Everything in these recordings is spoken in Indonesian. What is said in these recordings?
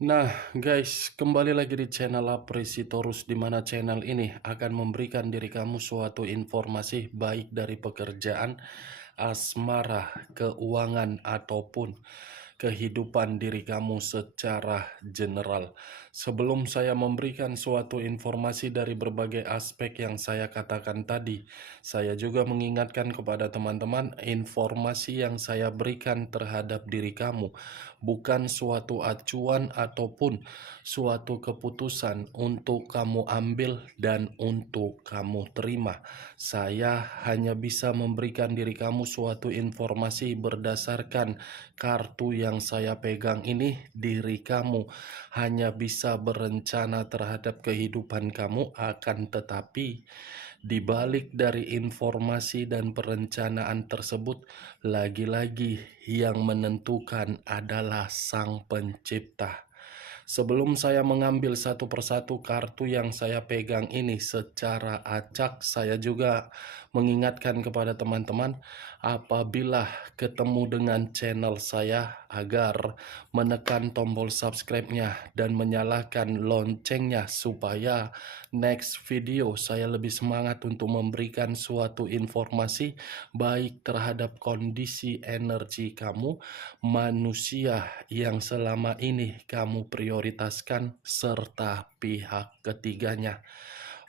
Nah, guys, kembali lagi di channel Apresitorus, di mana channel ini akan memberikan diri kamu suatu informasi baik dari pekerjaan, asmara, keuangan, ataupun kehidupan diri kamu secara general. Sebelum saya memberikan suatu informasi dari berbagai aspek yang saya katakan tadi, saya juga mengingatkan kepada teman-teman, informasi yang saya berikan terhadap diri kamu bukan suatu acuan ataupun suatu keputusan untuk kamu ambil dan untuk kamu terima. Saya hanya bisa memberikan diri kamu suatu informasi berdasarkan kartu yang saya pegang ini. Diri kamu hanya bisa berencana terhadap kehidupan kamu, akan tetapi di balik dari informasi dan perencanaan tersebut, lagi-lagi yang menentukan adalah Sang Pencipta. Sebelum saya mengambil satu persatu kartu yang saya pegang ini secara acak, saya juga mengingatkan kepada teman-teman, apabila ketemu dengan channel saya, agar menekan tombol subscribe-nya dan menyalakan loncengnya supaya next video saya lebih semangat untuk memberikan suatu informasi baik terhadap kondisi energi kamu, manusia yang selama ini kamu prioritaskan, serta pihak ketiganya.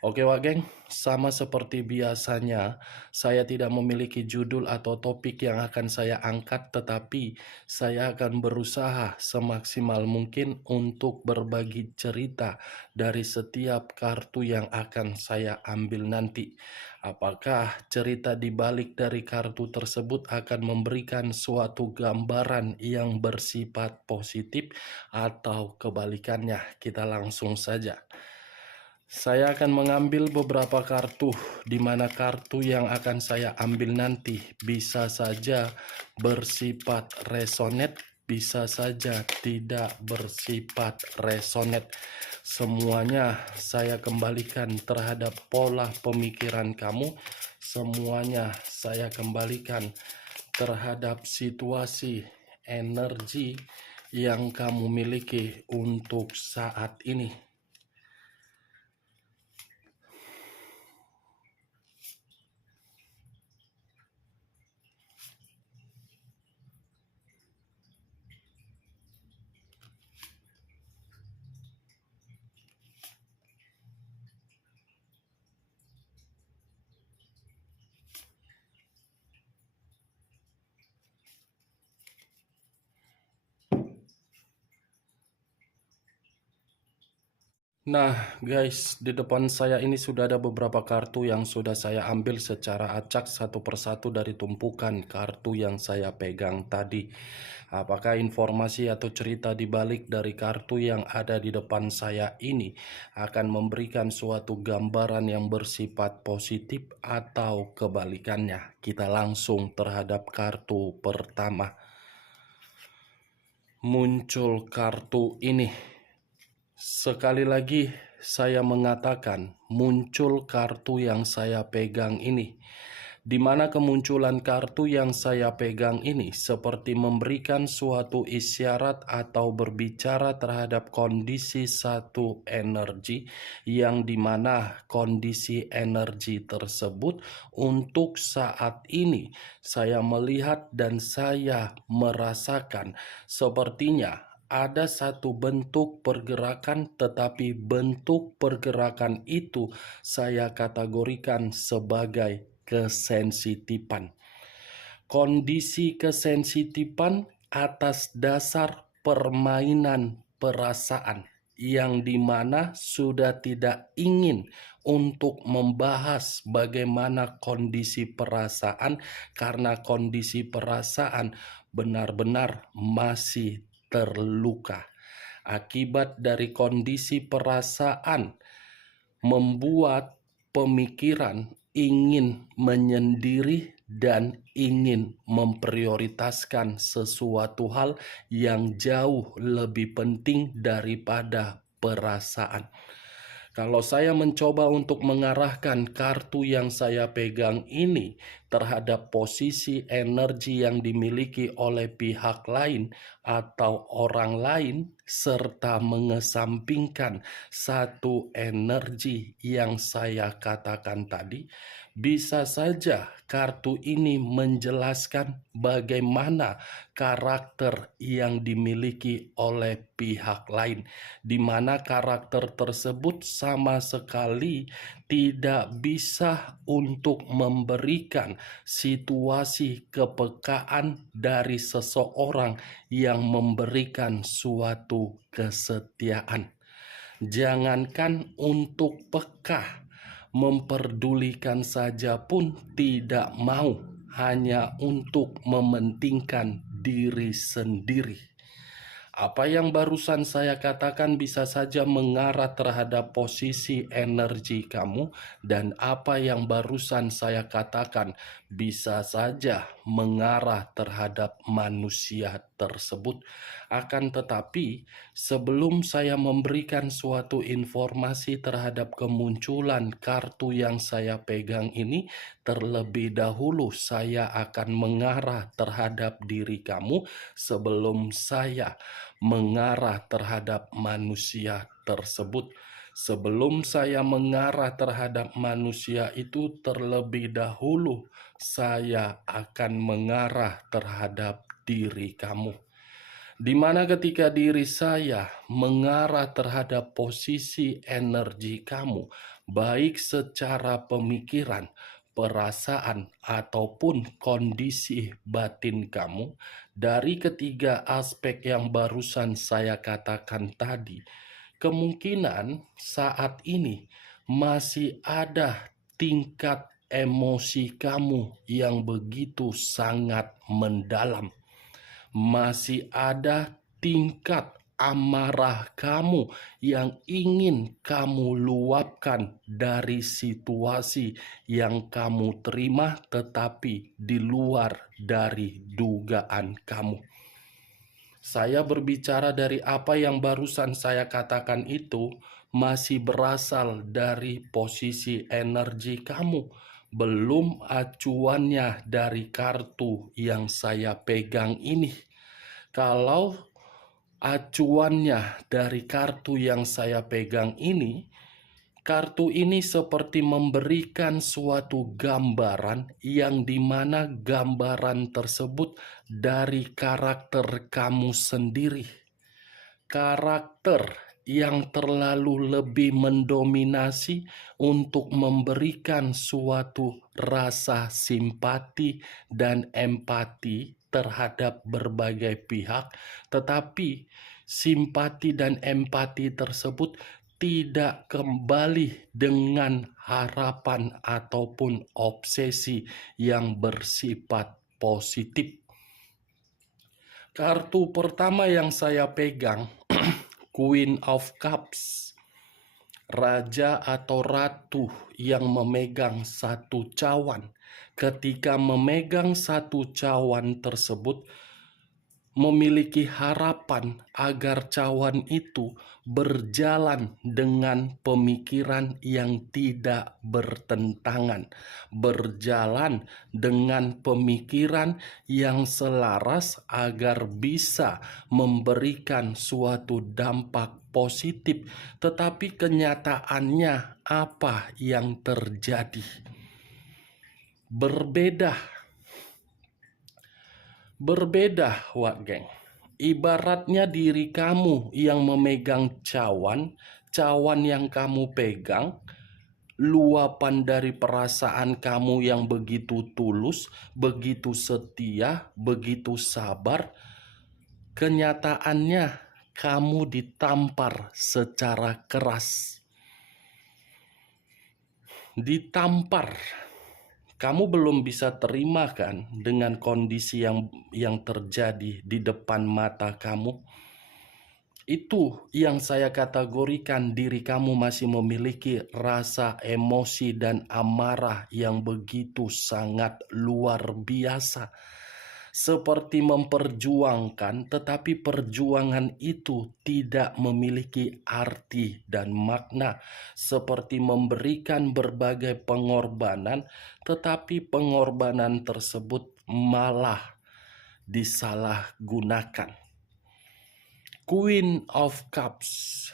Oke Wak Geng, sama seperti biasanya, saya tidak memiliki judul atau topik yang akan saya angkat, tetapi saya akan berusaha semaksimal mungkin untuk berbagi cerita dari setiap kartu yang akan saya ambil nanti. Apakah cerita di balik dari kartu tersebut akan memberikan suatu gambaran yang bersifat positif atau kebalikannya? Kita langsung saja. Saya akan mengambil beberapa kartu, di mana kartu yang akan saya ambil nanti bisa saja bersifat resonate, bisa saja tidak bersifat resonate. Semuanya saya kembalikan terhadap pola pemikiran kamu, semuanya saya kembalikan terhadap situasi energi yang kamu miliki untuk saat ini. Nah guys, di depan saya ini sudah ada beberapa kartu yang sudah saya ambil secara acak satu persatu dari tumpukan kartu yang saya pegang tadi. Apakah informasi atau cerita di balik dari kartu yang ada di depan saya ini akan memberikan suatu gambaran yang bersifat positif atau kebalikannya? Kita langsung terhadap kartu pertama. Muncul kartu ini. Sekali lagi saya mengatakan, muncul kartu yang saya pegang ini, di mana kemunculan kartu yang saya pegang ini seperti memberikan suatu isyarat atau berbicara terhadap kondisi satu energi, yang dimana kondisi energi tersebut untuk saat ini saya melihat dan saya merasakan sepertinya ada satu bentuk pergerakan, tetapi bentuk pergerakan itu saya kategorikan sebagai kesensitifan. Kondisi kesensitifan atas dasar permainan perasaan, yang dimana sudah tidak ingin untuk membahas bagaimana kondisi perasaan, karena kondisi perasaan benar-benar masih terluka. Akibat dari kondisi perasaan membuat pemikiran ingin menyendiri dan ingin memprioritaskan sesuatu hal yang jauh lebih penting daripada perasaan. Kalau saya mencoba untuk mengarahkan kartu yang saya pegang ini terhadap posisi energi yang dimiliki oleh pihak lain atau orang lain, serta mengesampingkan satu energi yang saya katakan tadi, bisa saja kartu ini menjelaskan bagaimana karakter yang dimiliki oleh pihak lain, di mana karakter tersebut sama sekali tidak bisa untuk memberikan situasi kepekaan dari seseorang yang memberikan suatu kesetiaan. Jangankan untuk peka, memperdulikan saja pun tidak mau, hanya untuk mementingkan diri sendiri. Apa yang barusan saya katakan bisa saja mengarah terhadap posisi energi kamu, dan apa yang barusan saya katakan bisa saja mengarah terhadap manusia tersebut. Akan tetapi, sebelum saya memberikan suatu informasi terhadap kemunculan kartu yang saya pegang ini, terlebih dahulu saya akan mengarah terhadap diri kamu sebelum saya mengarah terhadap manusia tersebut. Sebelum saya mengarah terhadap manusia itu, terlebih dahulu saya akan mengarah terhadap diri kamu. Di mana ketika diri saya mengarah terhadap posisi energi kamu, baik secara pemikiran, perasaan, ataupun kondisi batin kamu, dari ketiga aspek yang barusan saya katakan tadi, kemungkinan saat ini masih ada tingkat emosi kamu yang begitu sangat mendalam. Masih ada tingkat amarah kamu yang ingin kamu luapkan dari situasi yang kamu terima, tetapi di luar dari dugaan kamu. Saya berbicara dari apa yang barusan saya katakan itu masih berasal dari posisi energi kamu, belum acuannya dari kartu yang saya pegang ini. Kalau acuannya dari kartu yang saya pegang ini, kartu ini seperti memberikan suatu gambaran yang dimana gambaran tersebut dari karakter kamu sendiri. Karakter yang terlalu lebih mendominasi untuk memberikan suatu rasa simpati dan empati terhadap berbagai pihak, tetapi simpati dan empati tersebut tidak kembali dengan harapan ataupun obsesi yang bersifat positif. Kartu pertama yang saya pegang, Queen of Cups, raja atau ratu yang memegang satu cawan. Ketika memegang satu cawan tersebut, memiliki harapan agar cawan itu berjalan dengan pemikiran yang tidak bertentangan, berjalan dengan pemikiran yang selaras agar bisa memberikan suatu dampak positif. Tetapi kenyataannya apa yang terjadi? Berbeda, Wak Geng. Ibaratnya diri kamu yang memegang cawan yang kamu pegang, luapan dari perasaan kamu yang begitu tulus, begitu setia, begitu sabar, kenyataannya kamu ditampar secara keras. Ditampar. Kamu belum bisa terima kan dengan kondisi yang terjadi di depan mata kamu? Itu yang saya kategorikan diri kamu masih memiliki rasa emosi dan amarah yang begitu sangat luar biasa. seperti memperjuangkan, tetapi perjuangan itu tidak memiliki arti dan makna, seperti memberikan berbagai pengorbanan, tetapi pengorbanan tersebut malah disalahgunakan. Queen of Cups,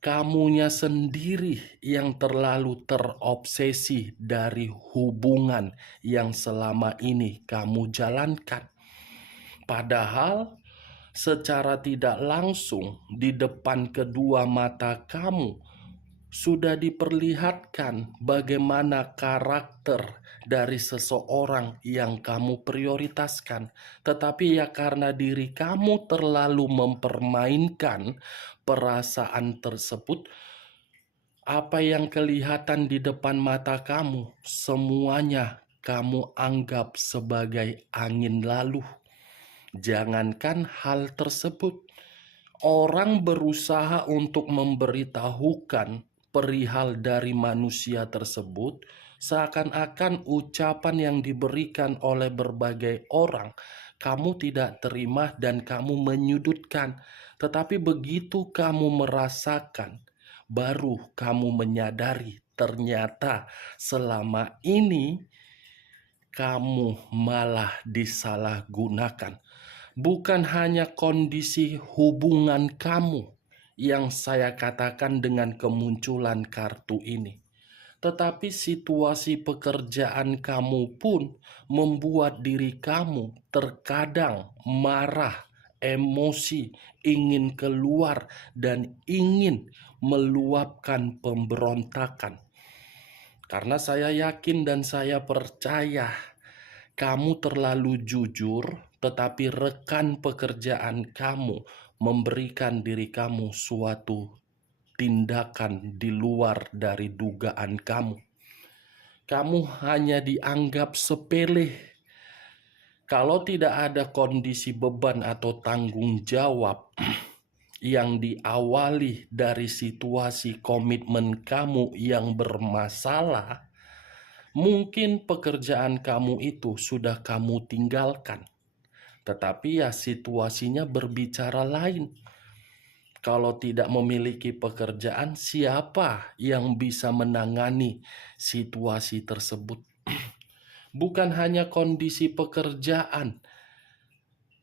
kamunya sendiri yang terlalu terobsesi dari hubungan yang selama ini kamu jalankan. Padahal secara tidak langsung di depan kedua mata kamu sudah diperlihatkan bagaimana karakter dari seseorang yang kamu prioritaskan. Tetapi ya karena diri kamu terlalu mempermainkan perasaan tersebut, apa yang kelihatan di depan mata kamu, semuanya kamu anggap sebagai angin lalu. Jangankan hal tersebut, orang berusaha untuk memberitahukan perihal dari manusia tersebut, seakan-akan ucapan yang diberikan oleh berbagai orang kamu tidak terima dan kamu menyudutkan. Tetapi begitu kamu merasakan, baru kamu menyadari ternyata selama ini kamu malah disalahgunakan. Bukan hanya kondisi hubungan kamu yang saya katakan dengan kemunculan kartu ini, tetapi situasi pekerjaan kamu pun membuat diri kamu terkadang marah, emosi, ingin keluar, dan ingin meluapkan pemberontakan. Karena saya yakin dan saya percaya kamu terlalu jujur, tetapi rekan pekerjaan kamu memberikan diri kamu suatu tindakan di luar dari dugaan kamu. Kamu hanya dianggap sepele. Kalau tidak ada kondisi beban atau tanggung jawab yang diawali dari situasi komitmen kamu yang bermasalah, mungkin pekerjaan kamu itu sudah kamu tinggalkan. Tetapi ya situasinya berbicara lain. Kalau tidak memiliki pekerjaan, siapa yang bisa menangani situasi tersebut? Bukan hanya kondisi pekerjaan,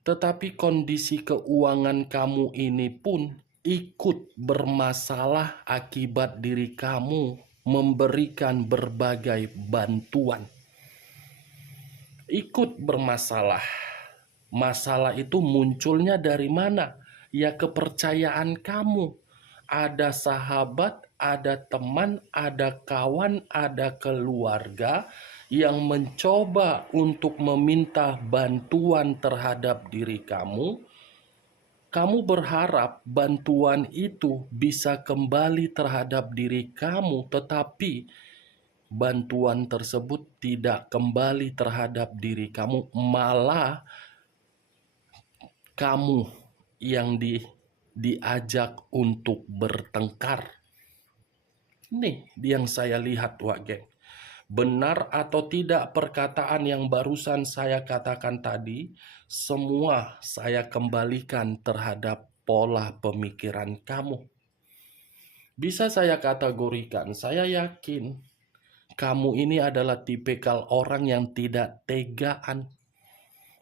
tetapi kondisi keuangan kamu ini pun ikut bermasalah akibat diri kamu memberikan berbagai bantuan. Ikut bermasalah. Masalah itu munculnya dari mana? Ya kepercayaan kamu. Ada sahabat, ada teman, ada kawan, ada keluarga yang mencoba untuk meminta bantuan terhadap diri kamu. Kamu berharap bantuan itu bisa kembali terhadap diri kamu, tetapi bantuan tersebut tidak kembali terhadap diri kamu, malah kamu yang diajak untuk bertengkar. Nih yang saya lihat, Wak Geng. Benar atau tidak perkataan yang barusan saya katakan tadi, semua saya kembalikan terhadap pola pemikiran kamu. Bisa saya kategorikan, saya yakin kamu ini adalah tipikal orang yang tidak tegaan.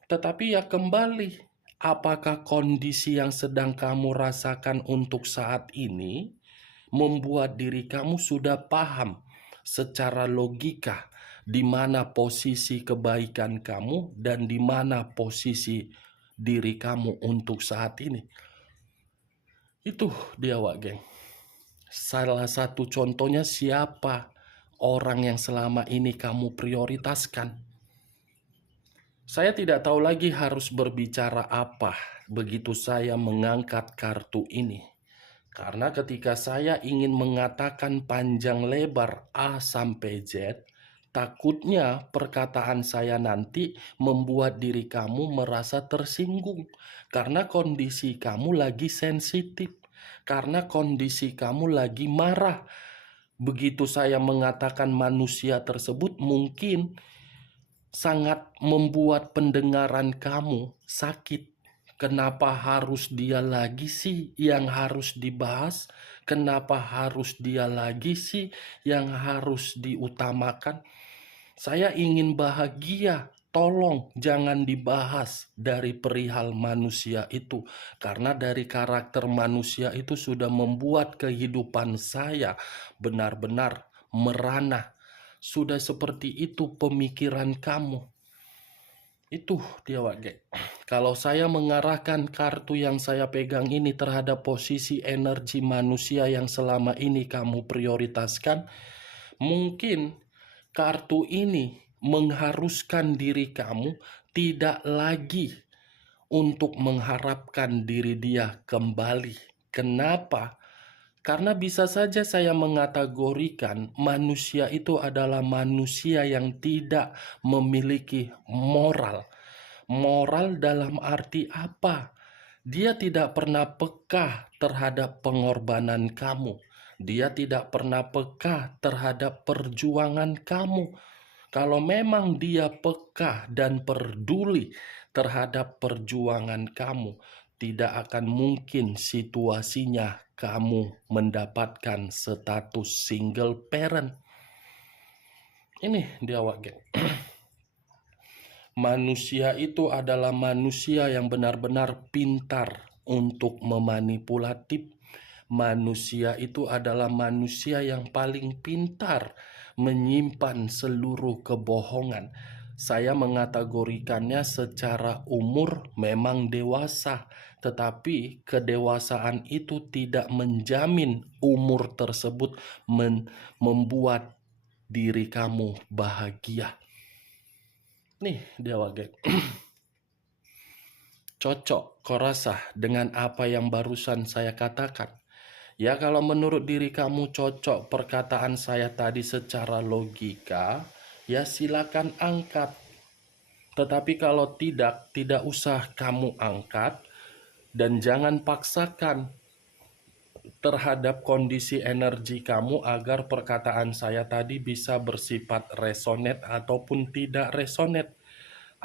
Tetapi ya kembali, apakah kondisi yang sedang kamu rasakan untuk saat ini membuat diri kamu sudah paham secara logika di mana posisi kebaikan kamu dan di mana posisi diri kamu untuk saat ini? Itu dia, Wak Geng. Salah satu contohnya siapa orang yang selama ini kamu prioritaskan. Saya tidak tahu lagi harus berbicara apa begitu saya mengangkat kartu ini. Karena ketika saya ingin mengatakan panjang lebar A sampai Z, takutnya perkataan saya nanti membuat diri kamu merasa tersinggung. Karena kondisi kamu lagi sensitif. Karena kondisi kamu lagi marah. Begitu saya mengatakan manusia tersebut, mungkin sangat membuat pendengaran kamu sakit. Kenapa harus dia lagi sih yang harus dibahas? Kenapa harus dia lagi sih yang harus diutamakan? Saya ingin bahagia. Tolong jangan dibahas dari perihal manusia itu. Karena dari karakter manusia itu sudah membuat kehidupan saya benar-benar merana. Sudah seperti itu pemikiran kamu. Itu dia Wage. Kalau saya mengarahkan kartu yang saya pegang ini terhadap posisi energi manusia yang selama ini kamu prioritaskan, mungkin kartu ini mengharuskan diri kamu tidak lagi untuk mengharapkan diri dia kembali. Kenapa? Karena bisa saja saya mengategorikan manusia itu adalah manusia yang tidak memiliki moral. Moral dalam arti apa? Dia tidak pernah peka terhadap pengorbanan kamu. Dia tidak pernah peka terhadap perjuangan kamu. Kalau memang dia peka dan peduli terhadap perjuangan kamu, tidak akan mungkin situasinya kamu mendapatkan status single parent. Ini dia Wage. Manusia itu adalah manusia yang benar-benar pintar untuk memanipulatif. Manusia itu adalah manusia yang paling pintar menyimpan seluruh kebohongan. Saya mengategorikannya secara umur memang dewasa, tetapi kedewasaan itu tidak menjamin umur tersebut membuat diri kamu bahagia. Nih dia Wage. Cocok kau rasa dengan apa yang barusan saya katakan? Ya kalau menurut diri kamu cocok perkataan saya tadi secara logika, ya silakan angkat. Tetapi kalau tidak usah kamu angkat dan jangan paksakan terhadap kondisi energi kamu agar perkataan saya tadi bisa bersifat resonate ataupun tidak resonate.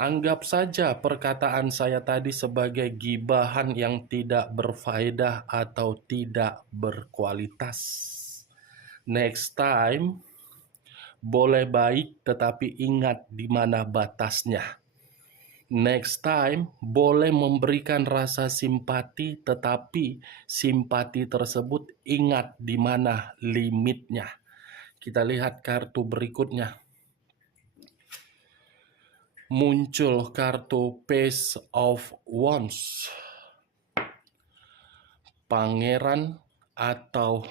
Anggap saja perkataan saya tadi sebagai gibahan yang tidak berfaedah atau tidak berkualitas. Next time, boleh baik tetapi ingat di mana batasnya. Next time, boleh memberikan rasa simpati tetapi simpati tersebut ingat di mana limitnya. Kita lihat kartu berikutnya. Muncul kartu Page of Wands. Pangeran atau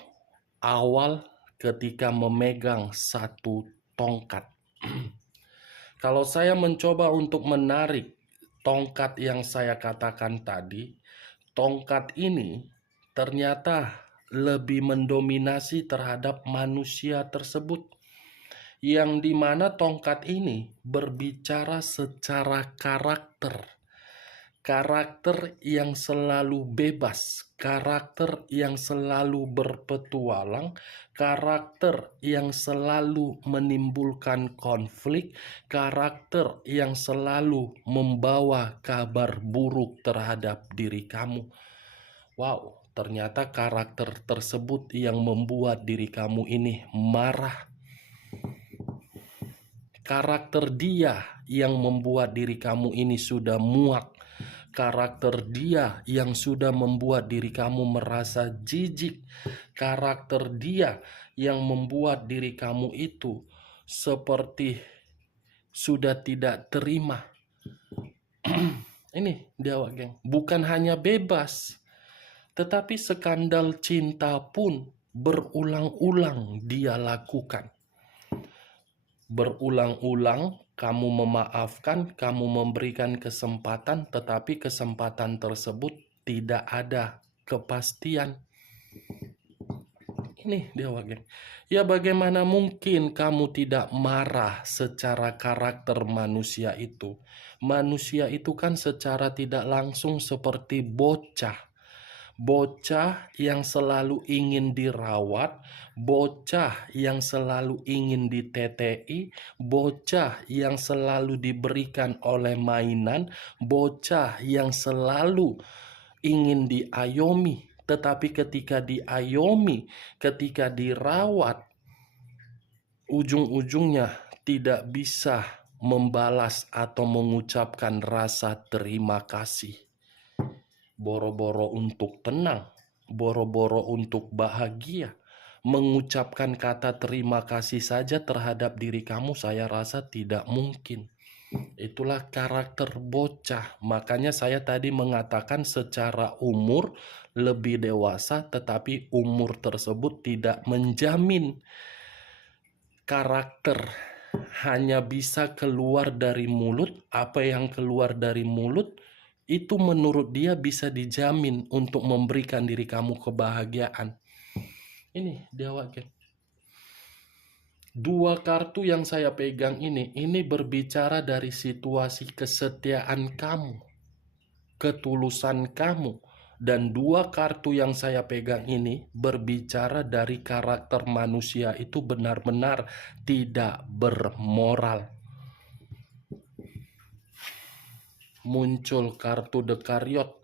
awal ketika memegang satu tongkat. Kalau saya mencoba untuk menarik tongkat yang saya katakan tadi, tongkat ini ternyata lebih mendominasi terhadap manusia tersebut. Yang dimana tongkat ini berbicara secara karakter. Karakter yang selalu bebas, karakter yang selalu berpetualang, karakter yang selalu menimbulkan konflik, karakter yang selalu membawa kabar buruk terhadap diri kamu. Wow, ternyata karakter tersebut yang membuat diri kamu ini marah. Karakter dia yang membuat diri kamu ini sudah muak. Karakter dia yang sudah membuat diri kamu merasa jijik. Karakter dia yang membuat diri kamu itu seperti sudah tidak terima. Ini dia geng. Bukan hanya bebas, tetapi skandal cinta pun berulang-ulang dia lakukan. Berulang-ulang kamu memaafkan, kamu memberikan kesempatan, tetapi kesempatan tersebut tidak ada kepastian. Ini dia Wage. Ya bagaimana mungkin kamu tidak marah secara karakter manusia itu? Manusia itu kan secara tidak langsung seperti bocah. bocah yang selalu ingin dirawat, bocah yang selalu ingin ditetei, bocah yang selalu diberikan oleh mainan, bocah yang selalu ingin diayomi. Tetapi ketika diayomi, ketika dirawat, ujung-ujungnya tidak bisa membalas atau mengucapkan rasa terima kasih. Boro-boro untuk tenang, boro-boro untuk bahagia, mengucapkan kata terima kasih saja terhadap diri kamu, saya rasa tidak mungkin. Itulah karakter bocah. Makanya saya tadi mengatakan secara umur lebih dewasa, tetapi umur tersebut tidak menjamin karakter. Hanya bisa keluar dari mulut, apa yang keluar dari mulut itu menurut dia bisa dijamin untuk memberikan diri kamu kebahagiaan. Ini dia wakil. Dua kartu yang saya pegang ini berbicara dari situasi kesetiaan kamu, ketulusan kamu. Dan dua kartu yang saya pegang ini berbicara dari karakter manusia itu benar-benar tidak bermoral. Muncul kartu Dekariot.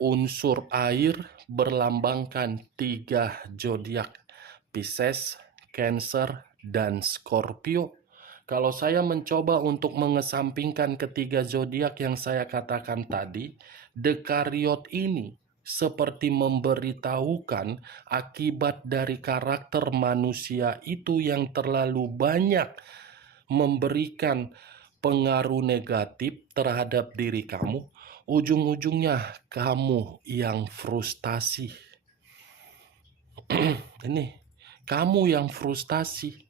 Unsur air berlambangkan 3 zodiak, Pisces, Cancer, dan Scorpio. Kalau saya mencoba untuk mengesampingkan ketiga zodiak yang saya katakan tadi, Dekariot ini seperti memberitahukan akibat dari karakter manusia itu yang terlalu banyak memberikan pengaruh negatif terhadap diri kamu, ujung-ujungnya kamu yang frustasi. Ini, kamu yang frustasi.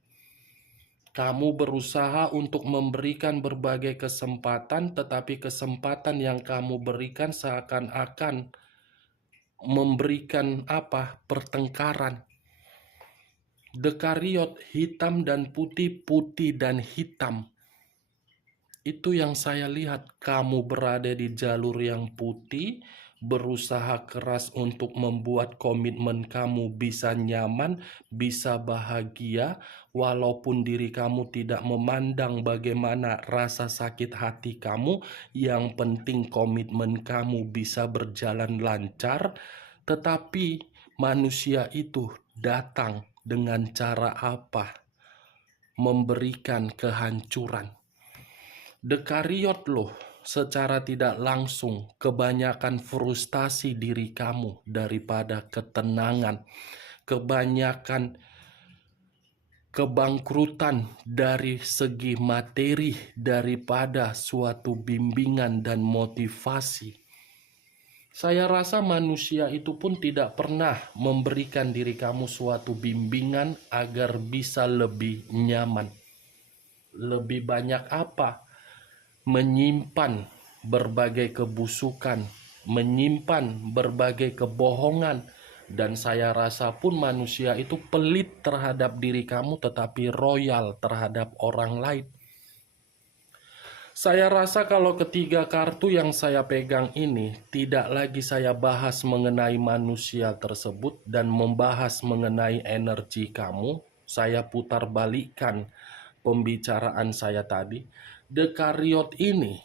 Kamu berusaha untuk memberikan berbagai kesempatan, tetapi kesempatan yang kamu berikan seakan-akan memberikan pertengkaran. Dekariot hitam dan putih, putih dan hitam. Itu yang saya lihat, kamu berada di jalur yang putih, berusaha keras untuk membuat komitmen kamu bisa nyaman, bisa bahagia, walaupun diri kamu tidak memandang bagaimana rasa sakit hati kamu, yang penting komitmen kamu bisa berjalan lancar, tetapi manusia itu datang dengan cara apa? Memberikan kehancuran. Dekariot loh, secara tidak langsung kebanyakan frustasi diri kamu daripada ketenangan, kebanyakan kebangkrutan dari segi materi daripada suatu bimbingan dan motivasi. Saya rasa manusia itu pun tidak pernah memberikan diri kamu suatu bimbingan agar bisa lebih nyaman. Lebih banyak apa? Menyimpan berbagai kebusukan, menyimpan berbagai kebohongan, dan saya rasa pun manusia itu pelit terhadap diri kamu tetapi royal terhadap orang lain. Saya rasa kalau ketiga kartu yang saya pegang ini tidak lagi saya bahas mengenai manusia tersebut dan membahas mengenai energi kamu, saya putar balikkan pembicaraan saya tadi. Dekariot ini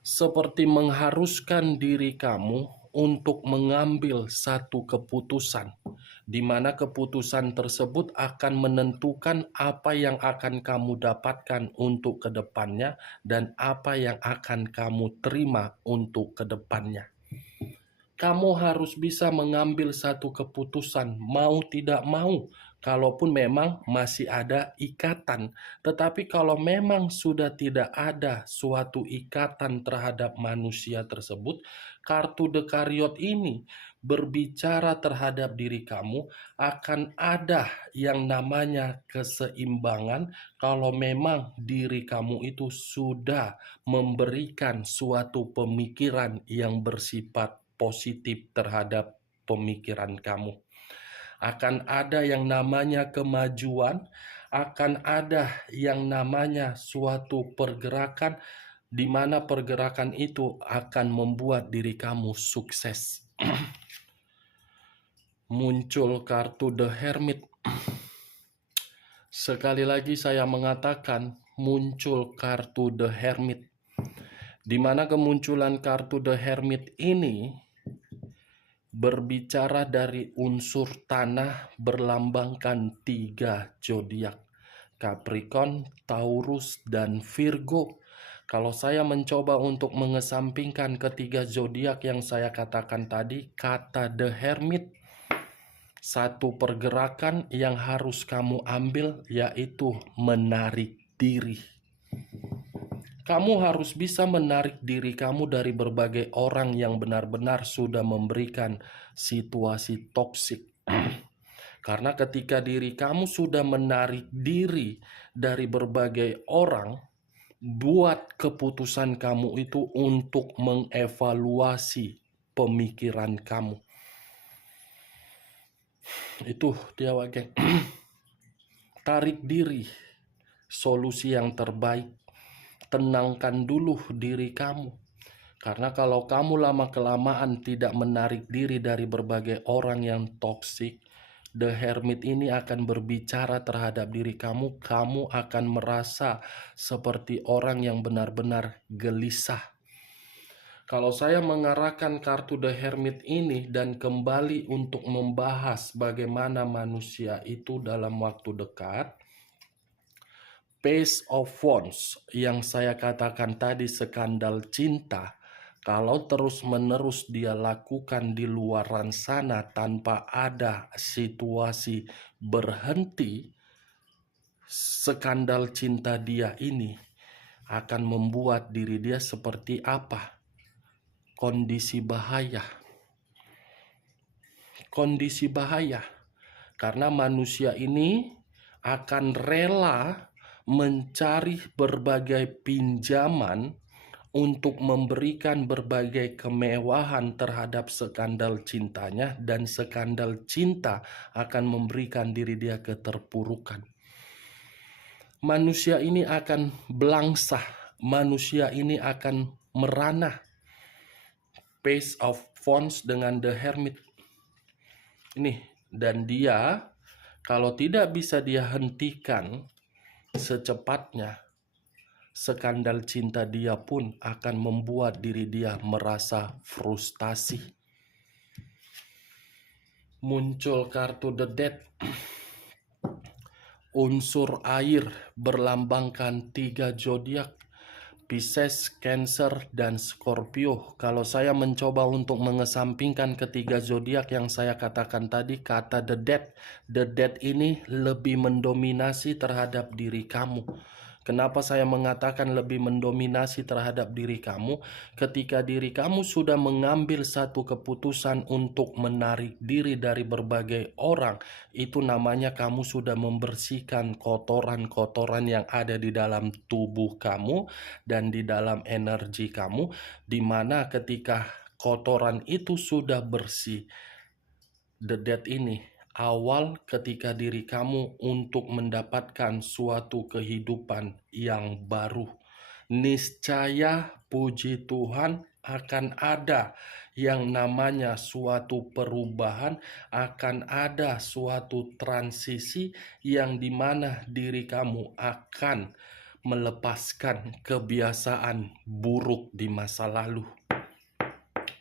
seperti mengharuskan diri kamu untuk mengambil satu keputusan, di mana keputusan tersebut akan menentukan apa yang akan kamu dapatkan untuk kedepannya dan apa yang akan kamu terima untuk kedepannya. Kamu harus bisa mengambil satu keputusan, mau tidak mau, kalaupun memang masih ada ikatan. Tetapi kalau memang sudah tidak ada suatu ikatan terhadap manusia tersebut, kartu Dekariot ini berbicara terhadap diri kamu, akan ada yang namanya keseimbangan kalau memang diri kamu itu sudah memberikan suatu pemikiran yang bersifat positif terhadap pemikiran kamu. Akan ada yang namanya kemajuan, akan ada yang namanya suatu pergerakan, di mana pergerakan itu akan membuat diri kamu sukses. Muncul kartu The Hermit. Sekali lagi saya mengatakan muncul kartu The Hermit. Di mana kemunculan kartu The Hermit ini berbicara dari unsur tanah berlambangkan 3 zodiak. Capricorn, Taurus, dan Virgo. Kalau saya mencoba untuk mengesampingkan ketiga zodiak yang saya katakan tadi, kata The Hermit, satu pergerakan yang harus kamu ambil yaitu menarik diri. Kamu harus bisa menarik diri kamu dari berbagai orang yang benar-benar sudah memberikan situasi toksik. Karena ketika diri kamu sudah menarik diri dari berbagai orang, buat keputusan kamu itu untuk mengevaluasi pemikiran kamu. Itu dia geng. Tarik diri, solusi yang terbaik. Tenangkan dulu diri kamu. Karena kalau kamu lama-kelamaan tidak menarik diri dari berbagai orang yang toksik, The Hermit ini akan berbicara terhadap diri kamu. Kamu akan merasa seperti orang yang benar-benar gelisah. Kalau saya mengarahkan kartu The Hermit ini dan kembali untuk membahas bagaimana manusia itu dalam waktu dekat, Page of Wands yang saya katakan tadi, skandal cinta, kalau terus-menerus dia lakukan di luaran sana tanpa ada situasi berhenti, skandal cinta dia ini akan membuat diri dia seperti apa? Kondisi bahaya. Kondisi bahaya. Karena manusia ini akan rela mencari berbagai pinjaman untuk memberikan berbagai kemewahan terhadap skandal cintanya, dan skandal cinta akan memberikan diri dia keterpurukan. Manusia ini akan belangsah, manusia ini akan merana. Page of Wands dengan The Hermit ini, dan dia kalau tidak bisa dia hentikan secepatnya, skandal cinta dia pun akan membuat diri dia merasa frustasi. Muncul kartu The Death. Unsur air berlambangkan 3 zodiak, Pisces, Cancer, dan Scorpio. Kalau saya mencoba untuk mengesampingkan ketiga zodiak yang saya katakan tadi, kata The Death ini lebih mendominasi terhadap diri kamu. Kenapa saya mengatakan lebih mendominasi terhadap diri kamu? Ketika diri kamu sudah mengambil satu keputusan untuk menarik diri dari berbagai orang, itu namanya kamu sudah membersihkan kotoran-kotoran yang ada di dalam tubuh kamu dan di dalam energi kamu, di mana ketika kotoran itu sudah bersih, The Death ini awal ketika diri kamu untuk mendapatkan suatu kehidupan yang baru. Niscaya puji Tuhan akan ada yang namanya suatu perubahan, akan ada suatu transisi yang dimana diri kamu akan melepaskan kebiasaan buruk di masa lalu.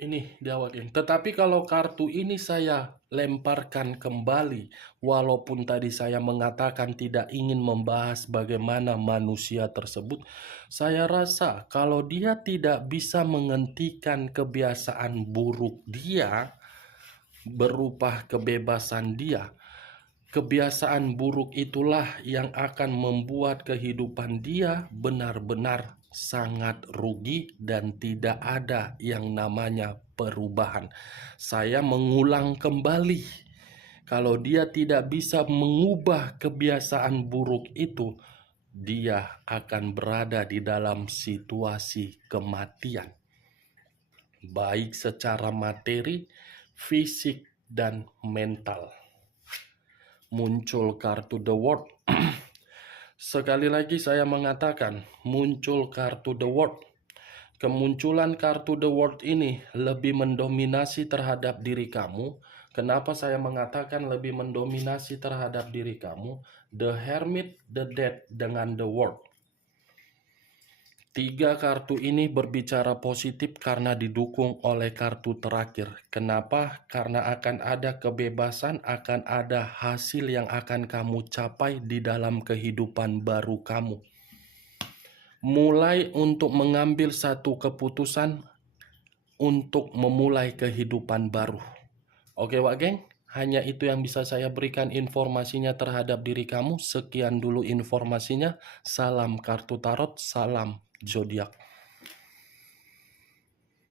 Ini diawakin. Tetapi kalau kartu ini saya lemparkan kembali, walaupun tadi saya mengatakan tidak ingin membahas bagaimana manusia tersebut, saya rasa kalau dia tidak bisa menghentikan kebiasaan buruk dia berupa kebebasan dia, kebiasaan buruk itulah yang akan membuat kehidupan dia benar-benar sangat rugi dan tidak ada yang namanya perubahan. Saya mengulang kembali, kalau dia tidak bisa mengubah kebiasaan buruk itu, dia akan berada di dalam situasi kematian, baik secara materi, fisik, dan mental. Muncul kartu The World. Sekali lagi saya mengatakan, muncul kartu The World. Kemunculan kartu The World ini lebih mendominasi terhadap diri kamu. Kenapa saya mengatakan lebih mendominasi terhadap diri kamu? The Hermit, The Death, dengan The World. Tiga kartu ini berbicara positif karena didukung oleh kartu terakhir. Kenapa? Karena akan ada kebebasan, akan ada hasil yang akan kamu capai di dalam kehidupan baru kamu. Mulai untuk mengambil satu keputusan untuk memulai kehidupan baru. Oke Wak Geng, hanya itu yang bisa saya berikan informasinya terhadap diri kamu. Sekian dulu informasinya. Salam kartu tarot, salam zodiak.